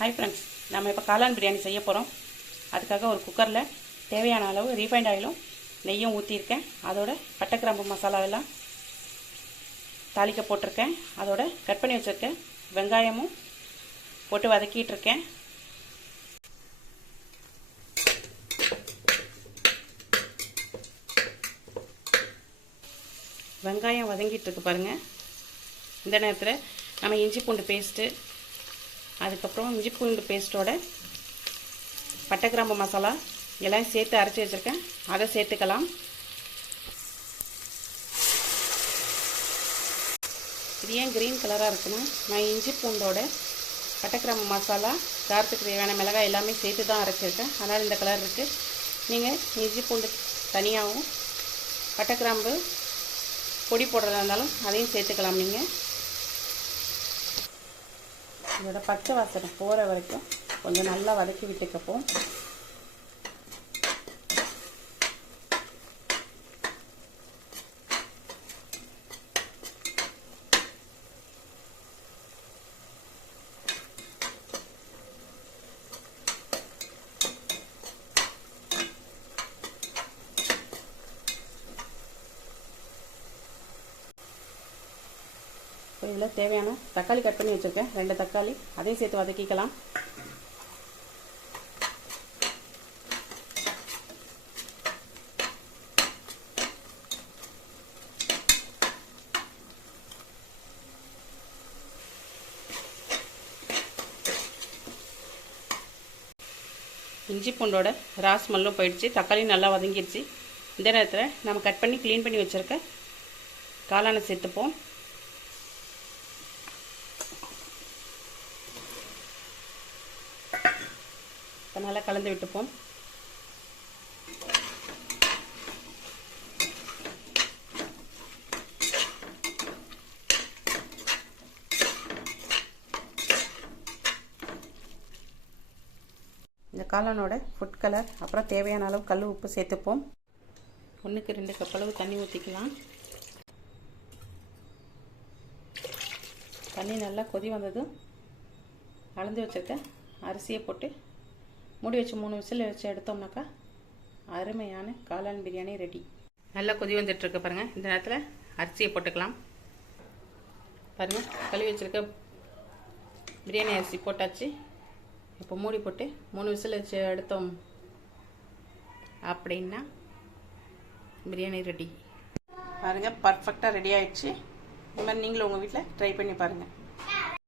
Hi friends, நம்ம இப்போ காளான் பிரியாணி செய்ய போகிறோம். அதுக்காக ஒரு குக்கரில் தேவையான அளவு ரீஃபைண்ட் ஆயிலும் நெய்யும் ஊற்றிருக்கேன். அதோட பட்டை கிராம்பு மசாலாவெல்லாம் தாளிக்க போட்டிருக்கேன். அதோட கட் பண்ணி வச்சுருக்கேன் வெங்காயமும் போட்டு வதக்கிட்டுருக்கேன். வெங்காயம் வதங்கிட்டு இருக்கு பாருங்கள். இந்த நேரத்தில் நம்ம இஞ்சி பூண்டு பேஸ்ட்டு, அதுக்கப்புறம் இஞ்சி பூண்டு பேஸ்ட்டோட பட்டை கிராம்பு மசாலா எல்லாம் சேர்த்து அரைச்சி வச்சுருக்கேன். அதை சேர்த்துக்கலாம். இது ஏன் க்ரீன் கலராக இருக்குன்னா, நான் இஞ்சி பூண்டோட பட்டை கிராம்பு மசாலா, காரத்துக்கு தேவையான மிளகாய் எல்லாமே சேர்த்து தான் அரைச்சிருக்கேன். அதனால் இந்த கலர் இருக்குது. நீங்கள் இஞ்சி பூண்டு தனியாகவும் பட்டை கிராம்பு பொடி போடுறதா இருந்தாலும் அதையும் சேர்த்துக்கலாம். நீங்கள் இதோட பச்சை வாசனை போகிற வரைக்கும் கொஞ்சம் நல்லா வதக்கி விட்டுக்கப்போம். இப்போ இதில் தேவையான தக்காளி கட் பண்ணி வச்சுருக்கேன், 2 தக்காளி, அதையும் சேர்த்து வதக்கிக்கலாம். இஞ்சி பூண்டோட ராஸ்மெல்லும் போயிடுச்சு, தக்காளி நல்லா வதங்கிடுச்சு. இந்த நேரத்தில் நம்ம கட் பண்ணி க்ளீன் பண்ணி வச்சுருக்க காளானை சேர்த்துப்போம். இப்போ நல்லா கலந்து விட்டுப்போம். இந்த காளானோட ஃபுட் கலர், அப்புறம் தேவையான அளவு கல் உப்பு சேர்த்துப்போம். 1க்கு 2 கப் அளவு தண்ணி ஊற்றிக்கலாம். தண்ணி நல்லா கொதி வந்ததும் கலந்து வச்சுருக்க அரிசியை போட்டு மூடி வச்சு 3 விசில் வச்சு எடுத்தோம்னாக்கா அருமையான காளான் பிரியாணி ரெடி. நல்லா கொதி வந்துட்டுருக்கு பாருங்கள். இந்த நேரத்தில் அரிசியை போட்டுக்கலாம். பாருங்கள், கழுவி வச்சுருக்க பிரியாணி அரிசி போட்டாச்சு. இப்போ மூடி போட்டு 3 விசில் வச்சு எடுத்தோம் அப்படின்னா பிரியாணி ரெடி. பாருங்கள், பர்ஃபெக்டாக ரெடி ஆகிடுச்சு. இந்த மாதிரி நீங்களும் உங்கள் வீட்டில் ட்ரை பண்ணி பாருங்கள்.